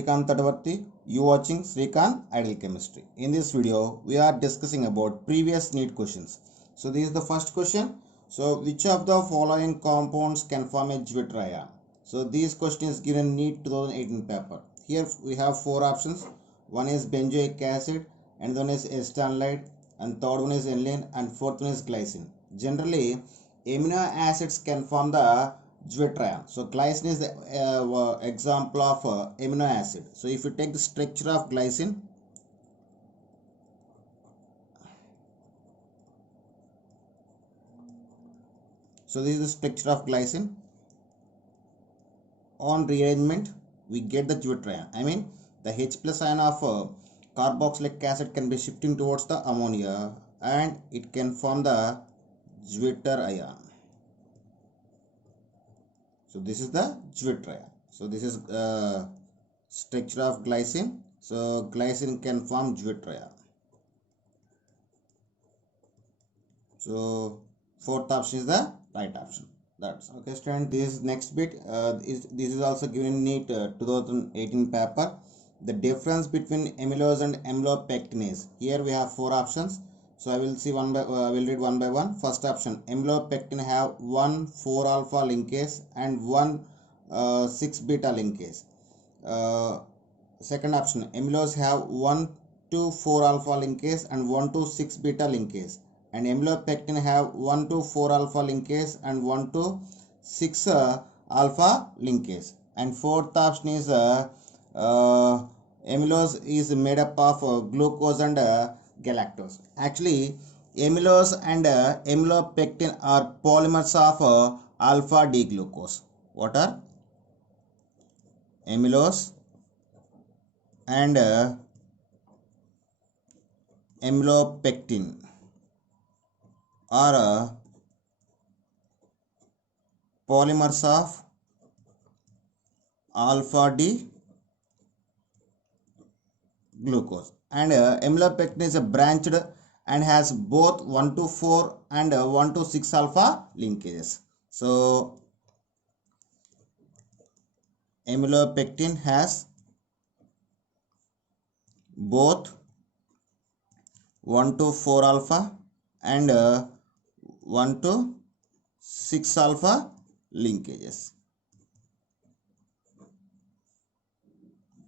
Srikanth Tadavarti. You watching Srikanth Ideal Chemistry. In this video, we are discussing about previous NEET questions. So this is the first question. So which of the following compounds can form a zwitterion? So this question is given NEET 2018 paper. Here we have four options. One is benzoic acid, and one is acetaldehyde, and third one is aniline, and fourth one is glycine. Generally, amino acids can form the zwitterion. So glycine is the example of amino acid. So if you take the structure of glycine, so this is the structure of glycine. On rearrangement, we get the zwitterion. I mean, the H plus ion of carboxylic acid can be shifting towards the ammonia, and it can form the zwitterion. So this is the zwitterion. So this is structure of glycine. So glycine can form zwitterion. So fourth option is the right option. That's okay, student. This next bit this is also given in NEET 2018 paper. The difference between amylose and amylopectinase. Here we have four options. So I will see I will read one by one. First option, amylopectin have one 4-alpha linkase and one 6-beta linkase. Second option, amylose have 1 to 4-alpha linkase and 1 to 6-beta linkase. And amylopectin have 1 to 4-alpha linkase and 1 to 6-alpha linkase. And fourth option is amylose is made up of glucose and galactose. Actually, amylose and amylopectin are polymers of alpha D glucose. What are amylose and amylopectin are polymers of alpha D glucose, and amylopectin is branched and has both 1 to 4 and 1 to 6 alpha linkages. So amylopectin has both 1 to 4 alpha and 1 to 6 alpha linkages.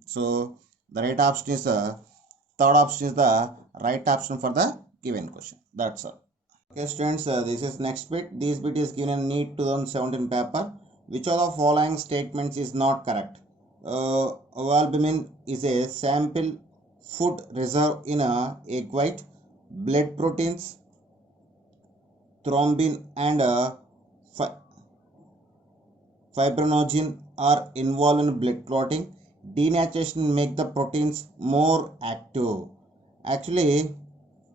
So the right option is third option is the right option for the given question. That's all. Okay, students, this is next bit. This bit is given in NEET 2017 paper. Which of the following statements is not correct? Albumin is a sample food reserve in a egg white. Blood proteins, thrombin and fibrinogen are involved in blood clotting. Denaturation make the proteins more active. Actually,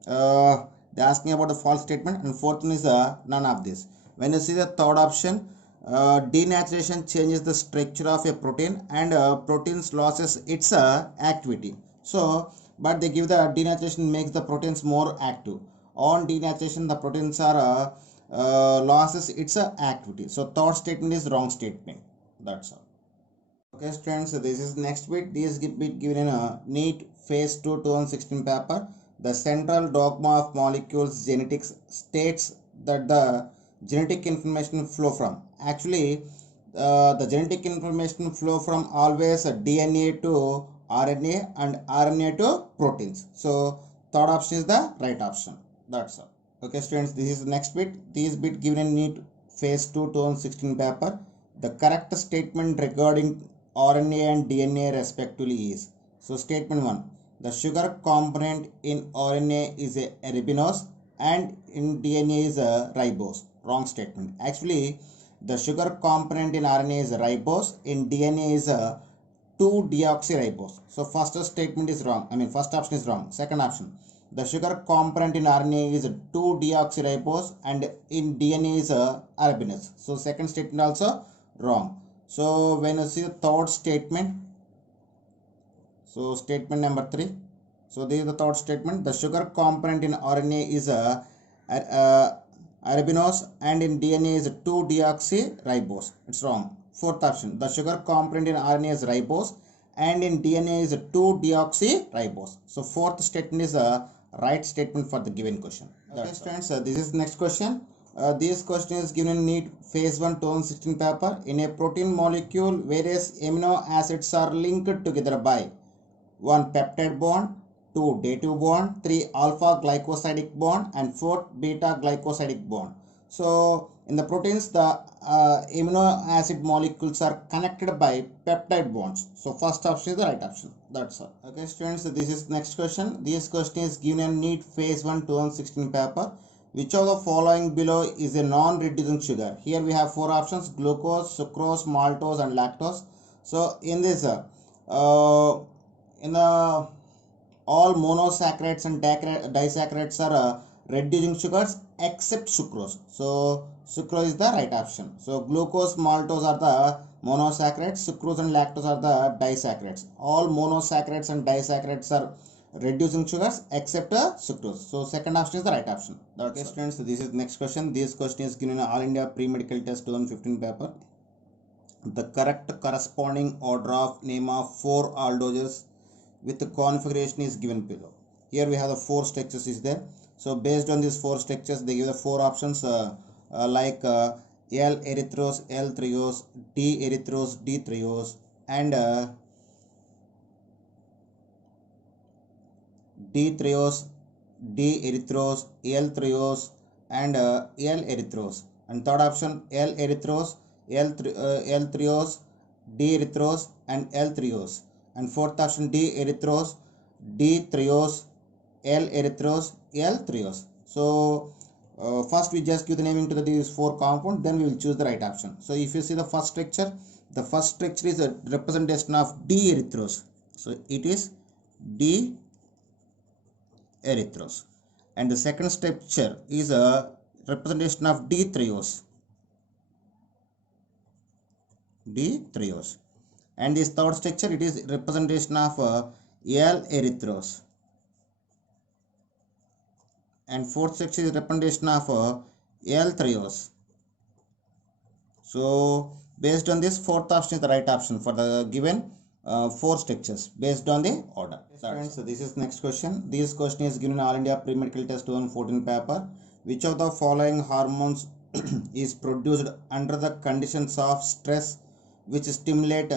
they are asking about the false statement, and fourth one is none of this. When you see the third option, denaturation changes the structure of a protein, and proteins loses its activity. So, but they give the denaturation makes the proteins more active. On denaturation, the proteins are loses its activity. So, third statement is wrong statement. That's all. Okay, students, so this is next bit. This bit given in a NEET phase 2 2016 paper. The central dogma of molecules genetics states that the genetic information flow from. Actually, the genetic information flow from always DNA to RNA and RNA to proteins. So third option is the right option. That's all. Okay, students, this is next bit. This bit given in NEET phase 2 2016 paper. The correct statement regarding RNA and DNA respectively is. So statement 1. The sugar component in RNA is a ribose and in DNA is a ribose. Wrong statement. Actually, the sugar component in RNA is ribose, in DNA is a 2-deoxyribose. So first statement is wrong. I mean first option is wrong. Second option. The sugar component in RNA is 2-deoxyribose and in DNA is a arabinose. So second statement also wrong. So when you see the third statement, so statement number 3. So this is the third statement. The sugar component in RNA is a arabinose and in DNA is 2-deoxyribose. It's wrong. Fourth option. The sugar component in RNA is ribose and in DNA is 2-deoxyribose. So fourth statement is a right statement for the given question. Okay, students, this is next question. This question is given in NEET phase 1 2016 paper. In a protein molecule, various amino acids are linked together by 1 peptide bond, 2 dative bond, 3 alpha glycosidic bond, and 4 beta glycosidic bond. So in the proteins, the amino acid molecules are connected by peptide bonds. So first option is the right option. That's all. Okay, students, this is next question. This question is given in NEET phase 1 2016 paper. Which of the following below is a non-reducing sugar? Here we have four options: glucose, sucrose, maltose, and lactose. So in this in the all monosaccharides and disaccharides are reducing sugars except sucrose. So sucrose is the right option. So glucose, maltose are the monosaccharides, sucrose and lactose are the disaccharides. All monosaccharides and disaccharides are reducing sugars except sucrose. So second option is the right option. Okay, students, this is next question. This question is given in All India Pre-Medical Test 2015 paper. The correct corresponding order of name of 4 aldoses with the configuration is given below. Here we have the 4 structures is there. So based on these 4 structures, they give the 4 options like L-erythrose, L-triose, D-erythrose, D-triose, and D-triose, D-erythrose, L-triose, and L-erythrose. And third option L-erythrose, L-triose, D-erythrose, and L-triose. And fourth option D-erythrose, D-triose, L-erythrose, L-triose. So first we just give the naming to these 4 compounds, then we will choose the right option. So if you see the first structure is a representation of D-erythrose. So it is D-erythrose. And the second structure is a representation of D-triose. And this third structure, it is representation of L-erythrose. And fourth structure is representation of L-triose. So based on this, fourth option is the right option for the given 4 structures based on the order. Friends, so this is next question. This question is given in All India Pre-Medical Test 2014 paper. Which of the following hormones is produced under the conditions of stress which stimulate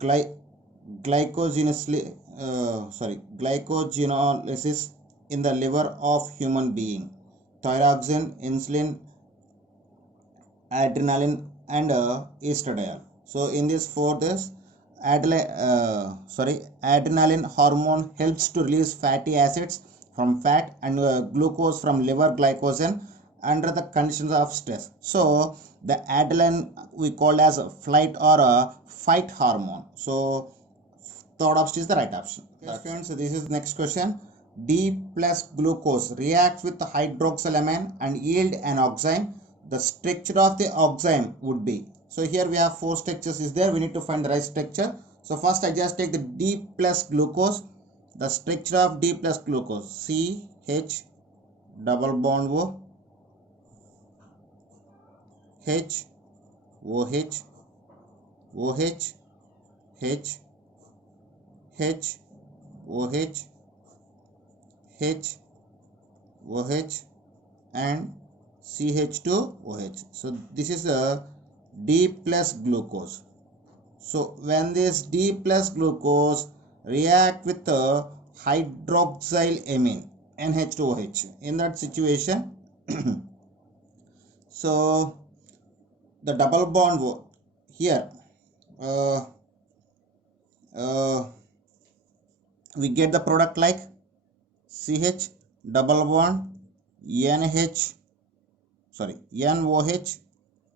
glycogenolysis in the liver of human being? Thyroxine, insulin, adrenaline, and estradiol. So in this adrenaline hormone helps to release fatty acids from fat and glucose from liver glycogen under the conditions of stress. So the adrenaline we call as a flight or a fight hormone. So third option is the right option. Okay, students, so this is next question. D plus glucose reacts with the hydroxylamine and yield an oxime. The structure of the oxime would be. So here we have 4 structures is there. We need to find the right structure. So first I just take the D plus glucose. The structure of D plus glucose, CH double bond O, H, OH, OH, H, H, OH, H, OH, and CH2OH. So this is a D plus glucose. So when this D plus glucose react with the hydroxylamine NH2OH, in that situation so the double bond here we get the product like CH double bond NOH,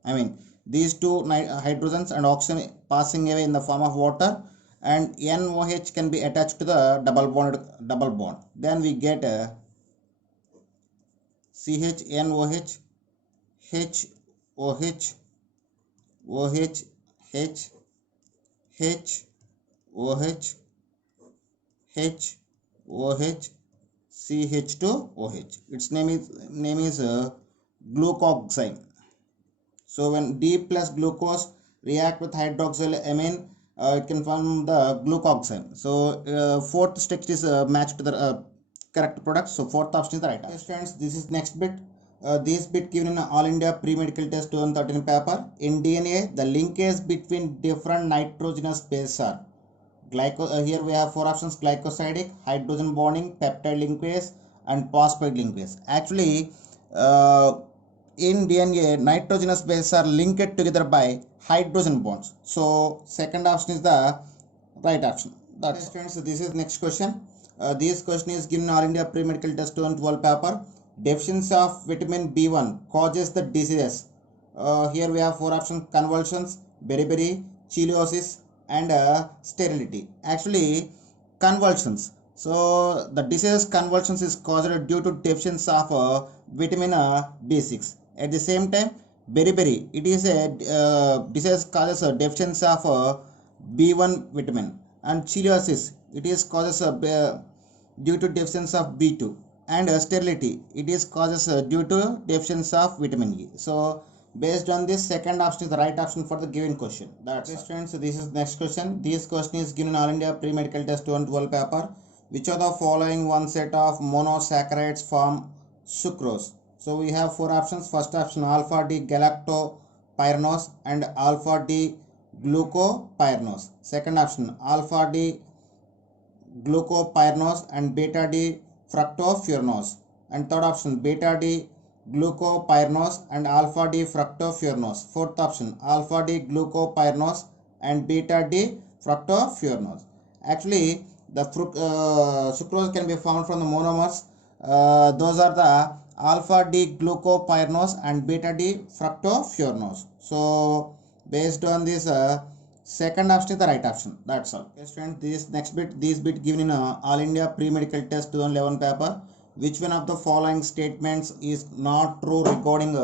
I mean these 2 hydrogens and oxygen passing away in the form of water, and NOH can be attached to the double bond. Then we get CHNOH, HOH, OH, H, OH, OH, CH2OH. Its name is glucoxime. So when D plus glucose react with hydroxylamine it can form the glucoxime. So fourth text is matched to the correct product. So fourth option is the right. Okay, students, this is next bit. This bit given in All India Pre-Medical Test 2013 paper. In DNA, the linkage between different nitrogenous bases are here we have four options: glycosidic, hydrogen bonding, peptide linkage, and phosphate linkage. Actually, in DNA, nitrogenous bases are linked together by hydrogen bonds. So second option is the right option. That's okay, students. So this is next question. This question is given All India Pre-Medical Test 2012 paper. Deficiency of vitamin B1 causes the diseases. Here we have four options: convulsions, beriberi, chiliosis, and sterility. Actually, convulsions. So the disease convulsions is caused due to deficiency of vitamin B6. At the same time, beriberi, it is a disease causes a deficiency of B1 vitamin, and chiliosis, it is causes due to deficiency of B2, and sterility, it is causes due to deficiency of vitamin E. So based on this, second option is the right option for the given question. That's okay, students. So this is next question. This question is given All India Pre-Medical Test 2012 paper. Which of the following one set of monosaccharides form sucrose? So we have four options. First option, alpha D galactopyranose and alpha D glucopyranose. Second option, alpha D glucopyranose and beta D fructofuranose. And third option, beta D glucopyranose and alpha D fructofuranose. Fourth option, alpha D glucopyranose and beta D fructofuranose. Actually, the sucrose can be found from the monomers. Those are the alpha D glucopyranose and beta D fructofuranose. So based on this, second option is the right option. That's all. Okay, students, this bit given in All India Pre-Medical Test 2011 paper. Which one of the following statements is not true regarding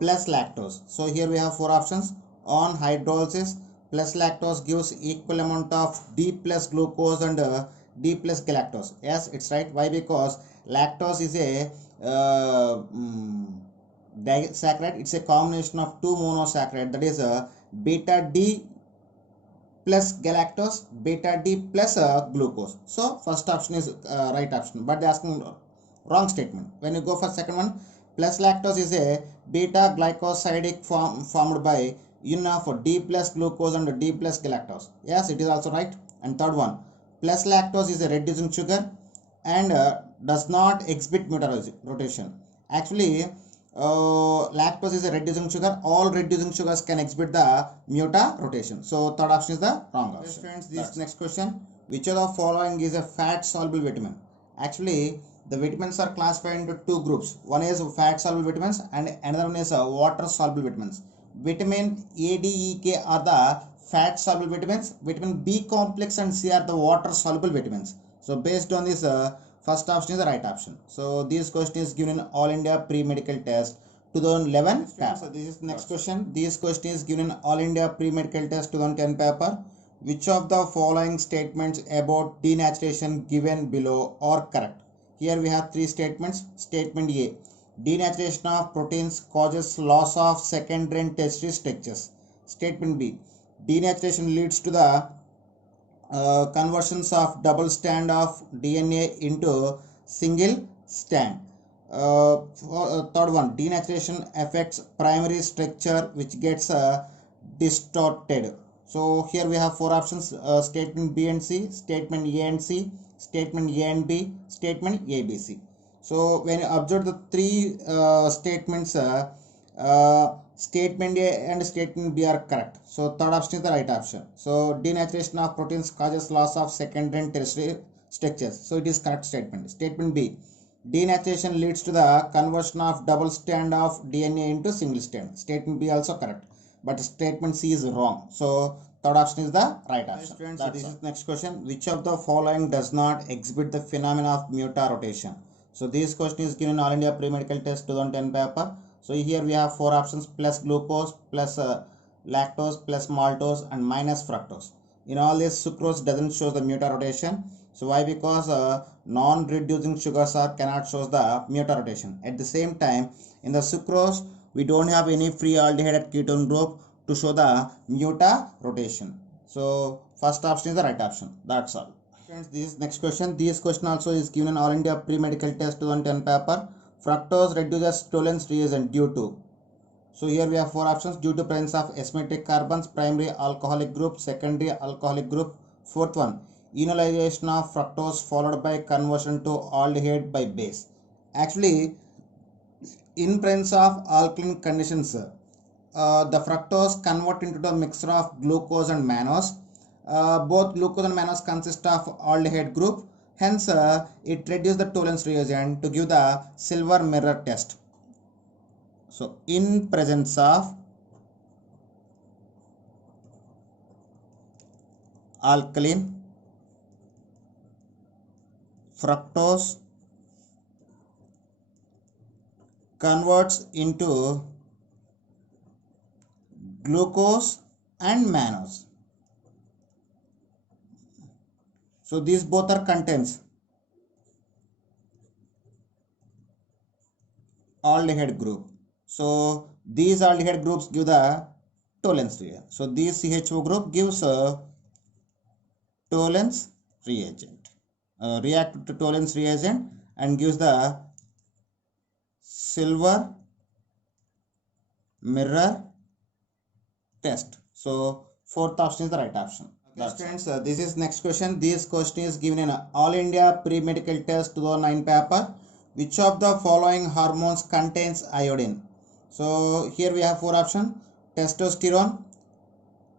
plus lactose? So here we have four options. On hydrolysis, plus lactose gives equal amount of D plus glucose and D plus galactose. Yes, it's right. Why? Because lactose is a disaccharide. It's a combination of two monosaccharides, that is beta D plus galactose, beta D plus glucose. So first option is right option, but they are asking wrong statement. When you go for second one, plus lactose is a beta glycosidic formed by union of D plus glucose and D plus galactose. Yes, it is also right. And third one, plus lactose is a reducing sugar and does not exhibit rotation. Actually, lactose is a reducing sugar. All reducing sugars can exhibit the rotation. So third option is the wrong option. Yes, friends, this next question: which of the following is a fat soluble vitamin? Actually, the vitamins are classified into two groups. One is fat soluble vitamins and another one is water soluble vitamins. Vitamin A, D, E, K are the fat soluble vitamins. Vitamin B complex and C are the water soluble vitamins. So based on this, first option is the right option. So this question is given in All India Pre-Medical Test 2011 paper. So this is next question. This question is given in All India Pre-Medical Test 2010 paper. Which of the following statements about denaturation given below are correct? Here we have three statements. Statement A: denaturation of proteins causes loss of secondary and tertiary structures. Statement B: denaturation leads to the conversions of double strand of DNA into single strand. Third one, denaturation affects primary structure which gets distorted. So here we have four options: statement B and C, statement A and C, statement A and B, statement ABC. So when you observe the three statements, statement A and statement B are correct. So third option is the right option. So denaturation of proteins causes loss of secondary and tertiary structures. So it is correct statement. Statement B: denaturation leads to the conversion of double strand of DNA into single strand. Statement B also correct, but statement C is wrong. So third option is the right option. Friends, so this is next question: which of the following does not exhibit the phenomena of rotation? So this question is given in All India Pre-Medical Test 2010 paper. So here we have four options: plus glucose, plus lactose, plus maltose, and minus fructose. In all this, sucrose doesn't show the rotation. So why? Because non-reducing sugars cannot show the rotation. At the same time, in the sucrose, we don't have any free aldehyde ketone group to show the rotation. So first option is the right option. That's all. Friends, this is next question. This question also is given in All India Pre-Medical Test 2010 paper. Fructose reduces tolerance reagent due to. So here we have four options: due to presence of asymmetric carbons, primary alcoholic group, secondary alcoholic group. Fourth one, enolization of fructose followed by conversion to aldehyde by base. Actually, in presence of alkaline conditions, the fructose convert into the mixture of glucose and mannose. Both glucose and mannose consist of aldehyde group. Hence, it reduces the tolerance reagent to give the silver mirror test. So, in presence of alkaline, fructose converts into glucose and mannose. So these both are contains aldehyde group. So these aldehyde groups give the tolerance reagent. So this CHO group gives a tolerance reagent. React to tolerance reagent and gives the silver mirror test. So fourth option is the right option. Okay, friends, this is next question. This question is given in All India Pre-Medical Test 2009 paper. Which of the following hormones contains iodine? So here we have four options: testosterone,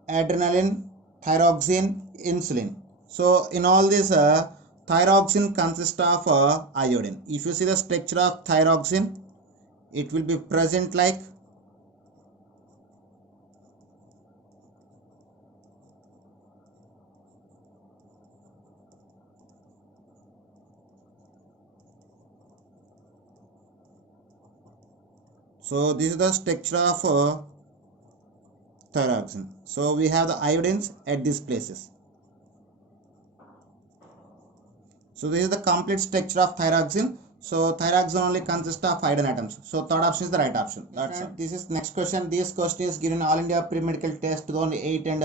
adrenaline, thyroxine, insulin. So in all this, thyroxine consists of iodine. If you see the structure of thyroxine, it will be present like so. This is the structure of thyroxine. So we have the iodines at these places. So this is the complete structure of thyroxine. So thyroxine only consists of iodine atoms. So third option is the right option. That's it. This is next question. This question is given in All India Pre-Medical Test 2008 and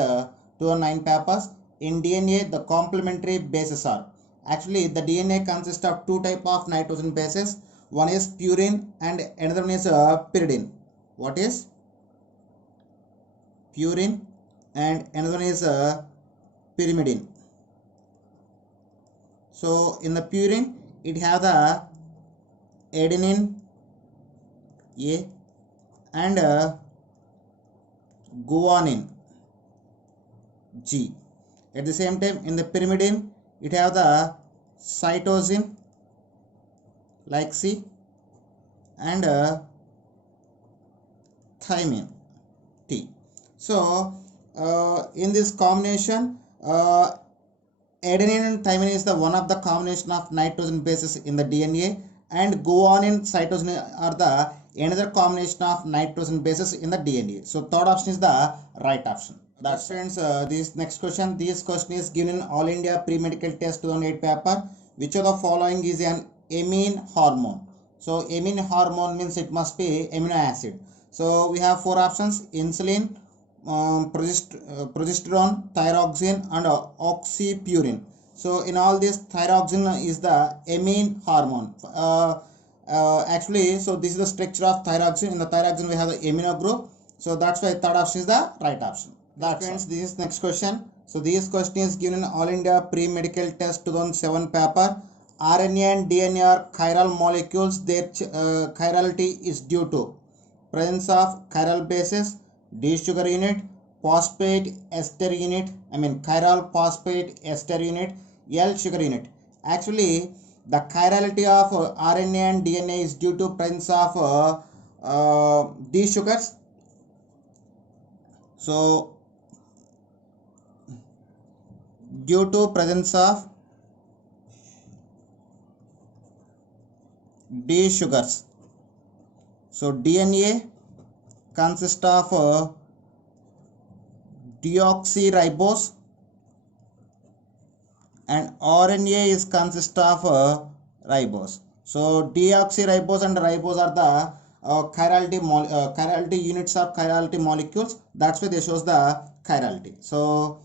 2009 papers. In DNA, the complementary bases are. Actually, the DNA consists of two type of nitrogen bases. One is purine and another one is pyridine. What is purine and another one is pyrimidine. So in the purine, it have the adenine A and guanine G. At the same time, in the pyrimidine, it have the cytosine like C and thymine T. So in this combination, adenine and thymine is the one of the combination of nitrogen bases in the DNA, and guanine cytosine are the another combination of nitrogen bases in the DNA. So third option is the right option. That's friends. This next question. This question is given in All India Pre-Medical Test 2008 paper. Which of the following is an amine hormone? So amine hormone means it must be amino acid. So we have four options: insulin, progesterone, thyroxine, and oxypurin. So in all this, thyroxine is the amine hormone. Actually, so this is the structure of thyroxine. In the thyroxine, we have the amino group. So that's why third option is the right option. That friends, this is next question. So this question is given in All India Pre-Medical Test 2007 paper. RNA and DNA are chiral molecules. Their chirality is due to presence of chiral bases, D sugar unit, phosphate ester unit, chiral phosphate ester unit, L sugar unit. Actually, the chirality of RNA and DNA is due to presence of D sugars. So, due to presence of D sugars. So DNA consists of deoxyribose and RNA is consist of ribose. So deoxyribose and ribose are the chirality units of chirality molecules. That's why they shows the chirality. So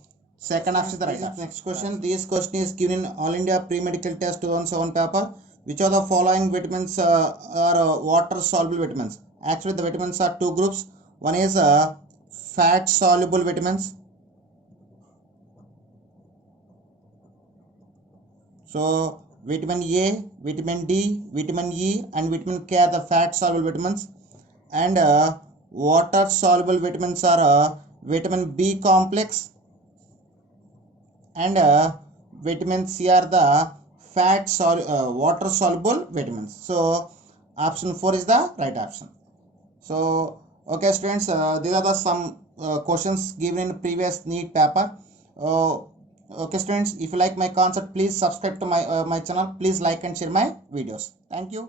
Second option is the right answer. Next question. This question is given in All India Pre-Medical Test 2007 paper. Which of the following vitamins are water soluble vitamins? Actually, the vitamins are two groups. One is fat soluble vitamins. So vitamin A, vitamin D, vitamin E, and vitamin K are the fat soluble vitamins. And water soluble vitamins are vitamin B complex and vitamin C are the water soluble vitamins. So option 4 is the right option. So okay students, these are the some questions given in previous NEET paper. Okay students, if you like my concept, please subscribe to my channel. Please like and share my videos. Thank you.